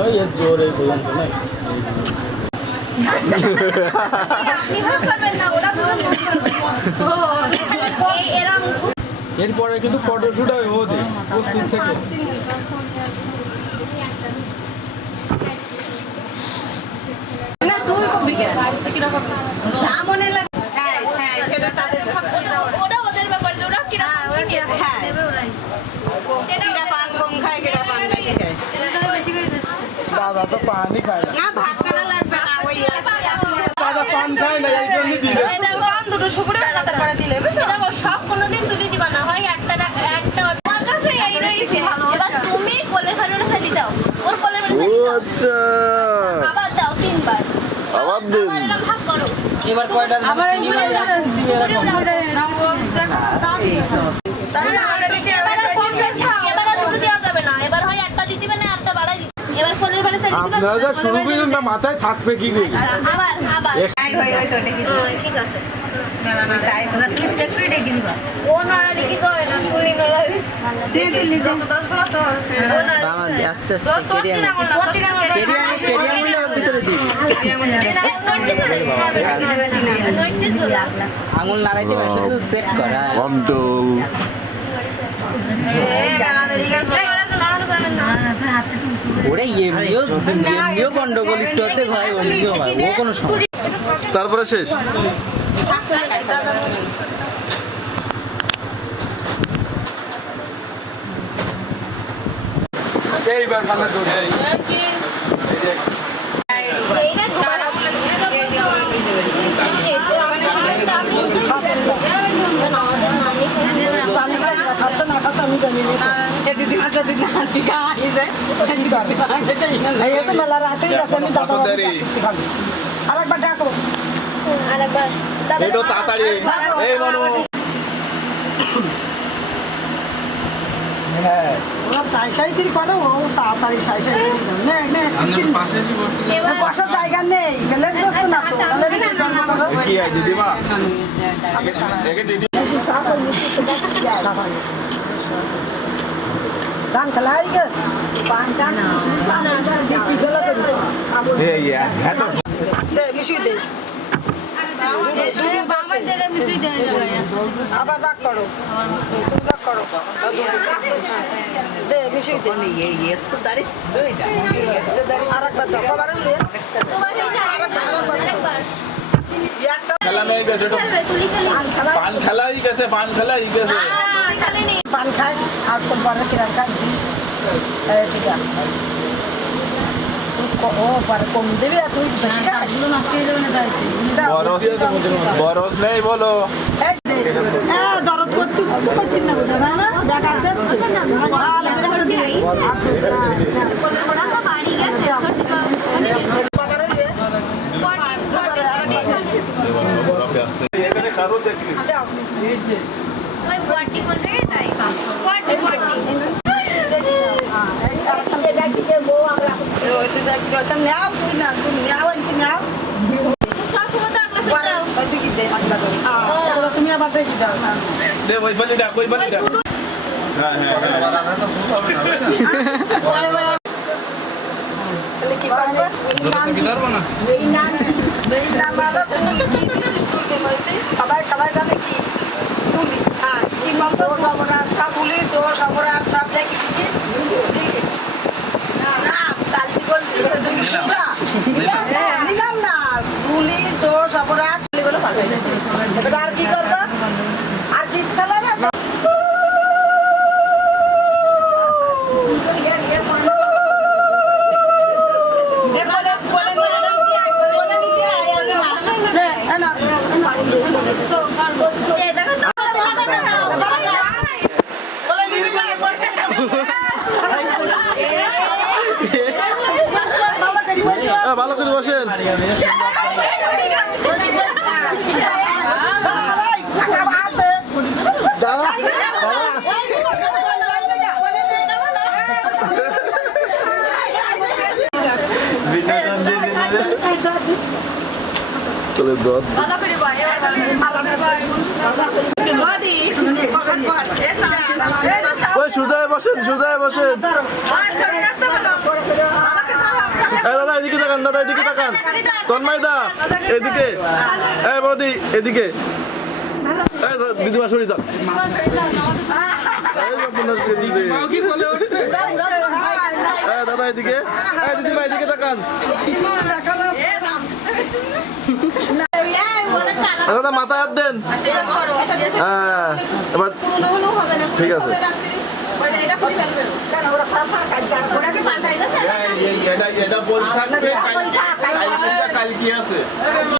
এর জোর এই পর্যন্ত নাই এরপরে কিন্তু ফটোশুট ওদের প্রস্তুত থেকে না তুই কবি কেন না মনে লাগে ওটা ওদের ব্যাপার যে ওরা কিনা ওরা কি হ্যাঁ। দেবে ওরাই সেটা কিরা পান কম খায় কিরা পান বেশি খায় ওরা বেশি করে দিচ্ছে দাদা তো পানি খায় না না ভাত করা লাগবে না ওই দাদা পান খায় না এই জন্য দিলে পান দুটো শুকুরে খাতা করে দিলে বুঝছ? সব কোনোদিন তুলে দিবা না হয় একটা না- একটা তোমার কাছে এই রয়েছে। এবার তুমি কোলের ফাড়ে সালি দাও। ওর কোলের দাও। আচ্ছা। আবার দাও তিনবার। আবার দিন। আবার এরকম ভাগ করো। এবার কয়টা আবার এরকম তাহলে নাড়াড়ি দিয়ে দিলি যত দশ বলা তো ও নাড়াড়ি আস্তে আঙুল নাড়াইতে সেট করা। ওরে এমনিও এমনিও গন্ডগোল একটু অর্ধেক হয় অমনিও হয় ও কোনো সমস্যা তারপরে শেষ। এইবার ভালো চলছে দিদিমা যদি না। মেলা দাদা আরেকবার ডাকো তাড়াতাড়ি এই মনু। হ্যাঁ। জায়গা নেই করব? কি আছে দিদিমা? একে দিদি ধান খেলাই গে পান টান কি জলে করি এই এত দে মিশি দে আবার ডাক করো তুমি ডাক করো দে মিশি দে একটু দাঁড়িয়ে ছিল এটা আরেকবার দাও কবার দে একটা খেলা নেই গেছে তো পান খেলাই গেছে পান খেলাই গেছে পান খাস আর তোর পরে কিরাম খাস। দিস বরস নেই বলো। হ্যাঁ, দরদ। ভালো করে? এখানে দেখছি না, তুমি আবার দেখি দাও। দে ওই বালি ডাক ওই বালি ডাক হ্যাঁ হ্যাঁ তাহলে কি করবে? এই নাম আলো, তুমি কি দিছিস তুলকে বলতে? সবাই সবাই জানে কি তুলি হ্যাঁ সবরাত সব তুলি তো সবরাত সব দেখিস কি না না তালতি বলতে তুমি শুনলা হ্যাঁ, নিলাম না তুলি তো সবরাত এগুলো পাঠাই এবার আর কি করব আর কি খেলা না হ্যাঁ, ভালো করে বসেন। চলে দর সুজায় বসেন সুজায় বসেন। এই দাদা, এদিকে তাকান, দাদা, এদিকে তাকান। তন্ময় দা এদিকে। এই বৌদি, এদিকে। দিদিমা, সরি। এই দাদা, এদিকে। এই দিদিমা, এদিকে তাকান। দাদা মাথা হাত দেন। হ্যাঁ ঠিক আছে। এটা এটা বল থাকবে কালকে কালকে আছে।